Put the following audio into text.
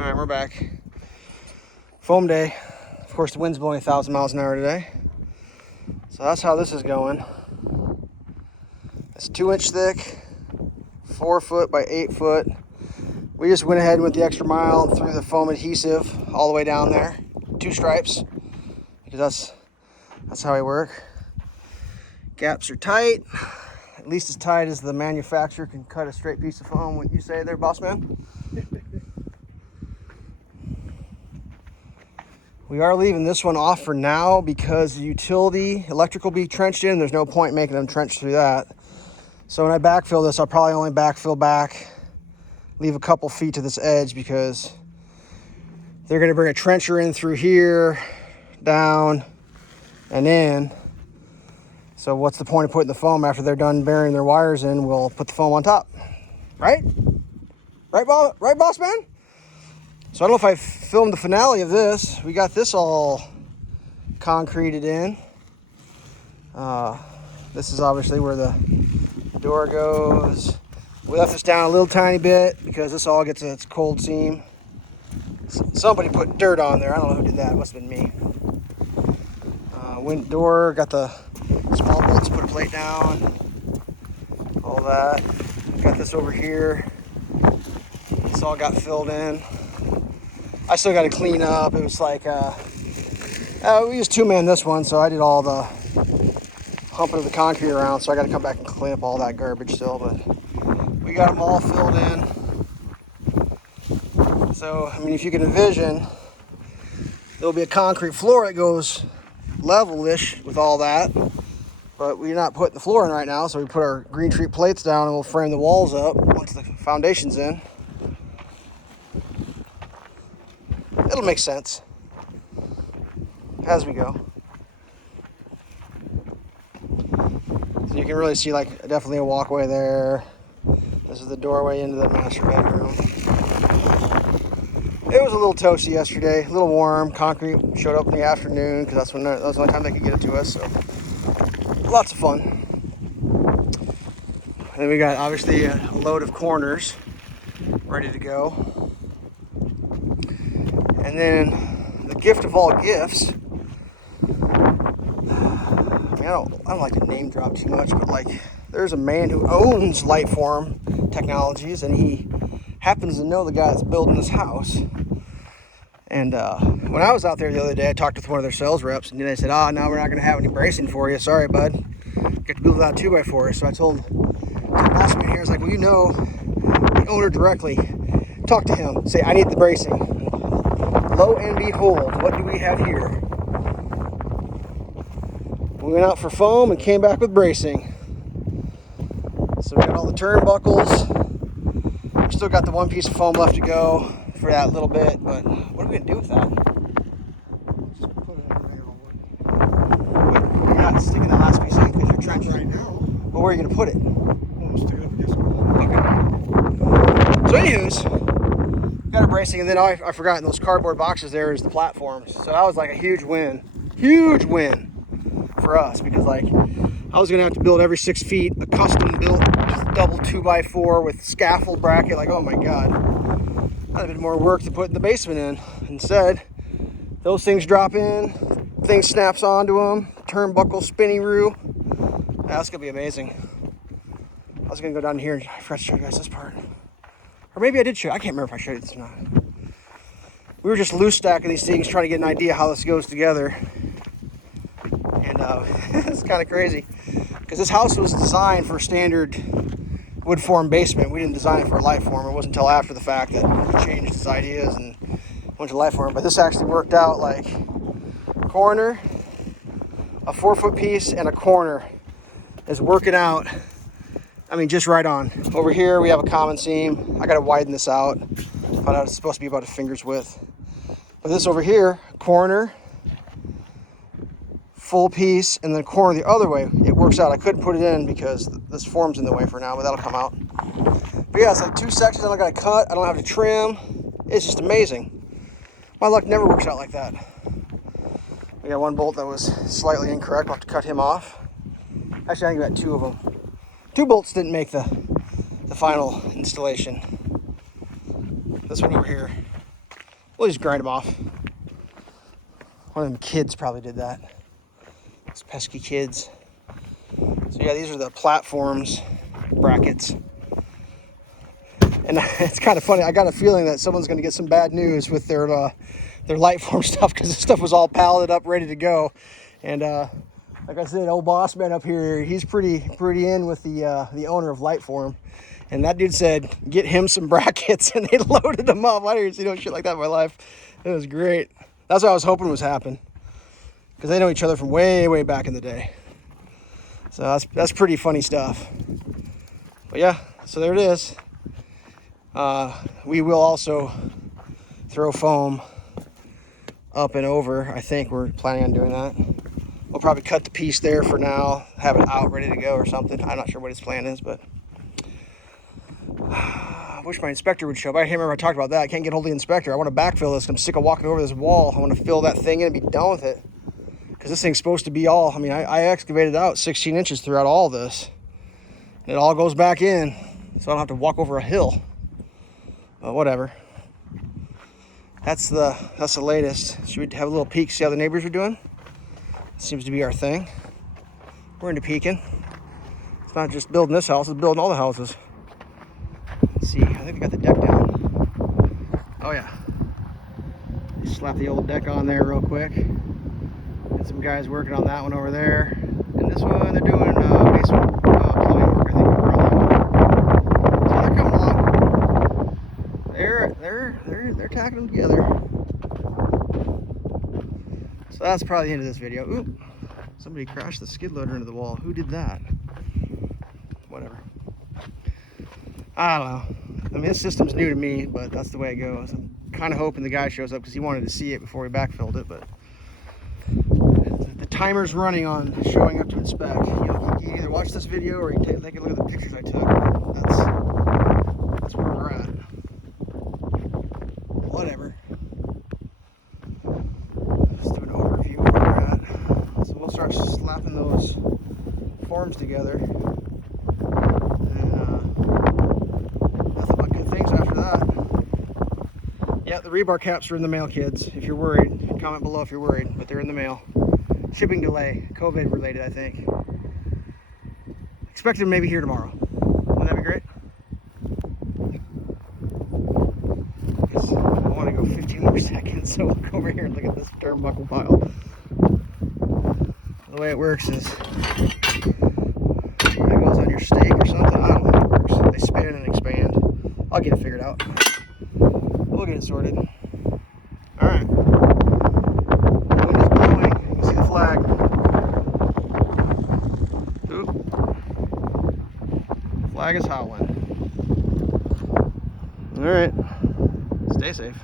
Alright, we're back. Foam day. Of course, the wind's blowing 1,000 miles an hour today. So that's how this is going. It's 2-inch thick, 4 foot by 8 foot. We just went ahead and went the extra mile and threw the foam adhesive all the way down there. 2 stripes, because that's how I work. Gaps are tight, at least as tight as the manufacturer can cut a straight piece of foam. What you say there, boss man? We are leaving this one off for now because the utility electric will be trenched in. There's no point making them trench through that. So when I backfill this, I'll probably only backfill back, leave a couple feet to this edge, because they're gonna bring a trencher in through here, down, and in. So what's the point of putting the foam after they're done burying their wires in? We'll put the foam on top, right? Right, boss man? So I don't know if I filmed the finale of this. We got this all concreted in. This is obviously where the door goes. We left this down a little tiny bit because this all gets its cold seam. Somebody put dirt on there. I don't know who did that. It must have been me. Wind door, got the small bolts, put a plate down. All that. Got this over here. This all got filled in. I still got to clean up. It was like, we used 2-man this one, so I did all the humping of the concrete around, so I got to come back and clean up all that garbage still, but we got them all filled in. So, I mean, if you can envision, there'll be a concrete floor that goes level-ish with all that, but we're not putting the floor in right now, so we put our green treat plates down and we'll frame the walls up once the foundation's in. It'll make sense as we go. So you can really see, like, definitely a walkway there. This is the doorway into the master bedroom. It was a little toasty yesterday, a little warm. Concrete showed up in the afternoon because that was the only time they could get it to us. So lots of fun. And then we got obviously a load of corners ready to go. And then the gift of all gifts. I don't like to name drop too much, but like, there's a man who owns Lightform Technologies, and he happens to know the guy that's building this house. And when I was out there the other day, I talked with one of their sales reps, and they said, "Oh, no, we're not going to have any bracing for you. Sorry, bud. Get to build it out 2x4." So I told the boss man here, I was like, "Well, you know the owner directly. Talk to him. Say, I need the bracing." Lo and behold, what do we have here? We went out for foam and came back with bracing. So we got all the turnbuckles. We still got the one piece of foam left to go for that little bit, but what are we going to do with that? Just put it in there. You're not sticking that last piece in because you're trenching Right now. But where are you going to put it? Well, stick it up against the wall. Okay. So anywho's, got a bracing, and then I forgot, in those cardboard boxes there is the platforms. So that was like a huge win. Huge win for us, because like, I was gonna have to build every 6 feet a custom built double 2x4 with scaffold bracket. Like, oh my god, that'd have been more work to put in the basement in. Instead, those things drop in, thing snaps onto them, turnbuckle, spinny-roo. That's gonna be amazing. I was gonna go down here and I forgot to show you guys this part, or maybe I did show. I can't remember if I showed you this or not. We were just loose stacking these things, trying to get an idea how this goes together. And it's kind of crazy because this house was designed for a standard wood form basement. We didn't design it for a light form. It wasn't until after the fact that we changed his ideas and went to light form. But this actually worked out, like, corner, a 4-foot piece, and a corner is working out. I mean, just right on. Over here we have a common seam. I got to widen this out. Found out it's supposed to be about a finger's width. But this over here, corner, full piece, and then corner the other way, it works out. I couldn't put it in because this form's in the way for now, but that'll come out. But yeah, it's like 2 sections I don't gotta cut, I don't have to trim. It's just amazing. My luck never works out like that. We got one bolt that was slightly incorrect. I'll have to cut him off. Actually, I think we got 2 of them. 2 bolts didn't make the final installation. This one over here We'll just grind them off. One of them kids probably did that. Those pesky kids. So yeah, these are the platforms, brackets. And it's kind of funny. I got a feeling that someone's going to get some bad news with their Lightform stuff, because this stuff was all palleted up, ready to go. And like I said, old boss man up here, he's pretty in with the owner of Lightform. And that dude said, get him some brackets, and they loaded them up. I didn't see no shit like that in my life. It was great. That's what I was hoping was happen, because they know each other from way back in the day. So that's pretty funny stuff. But yeah, so there it is. We will also throw foam up and over. I think we're planning on doing that. We'll probably cut the piece there for now, have it out ready to go or something. I'm not sure what his plan is, but I wish my inspector would show up. I can't remember I talked about that. I can't get hold of the inspector. I want to backfill this. I'm sick of walking over this wall. I want to fill that thing in and be done with it, because this thing's supposed to be all, I mean, I excavated out 16 inches throughout all this, and it all goes back in, so I don't have to walk over a hill. But whatever. That's the latest. Should we have a little peek, see how the neighbors are doing? Seems to be our thing. We're into peeking. It's not just building this house, it's building all the houses. Let's see, I think we got the deck down. Oh yeah. Slap the old deck on there real quick. Got some guys working on that one over there. And this one, they're doing basement plumbing work, I think, over on that one. So they're coming along. They're tacking them together. So that's probably the end of this video. Oop, somebody crashed the skid loader into the wall. Who did that? Whatever. I don't know. I mean, this system's new to me, but that's the way it goes. I'm kind of hoping the guy shows up because he wanted to see it before we backfilled it, but the timer's running on showing up to inspect. You know, you can either watch this video or you can take a look at the pictures I took. That's where we're at. Whatever. Let's do an overview of where we're at. So we'll start slapping those forms together. And nothing but good things after that. Yeah, the rebar caps are in the mail, kids. If you're worried, comment below if you're worried, but they're in the mail. Shipping delay, COVID related, I think. Expected maybe here tomorrow. Wouldn't that be great? I want to go 15 more seconds, so we'll go over here and look at this turnbuckle pile. The way it works is that goes on your stake or something. I don't know how it works. They spin and expand. I'll get it figured out. We'll get it sorted. Alright. The wind is blowing. You can see the flag. Oop. Flag is howling. Alright. Stay safe.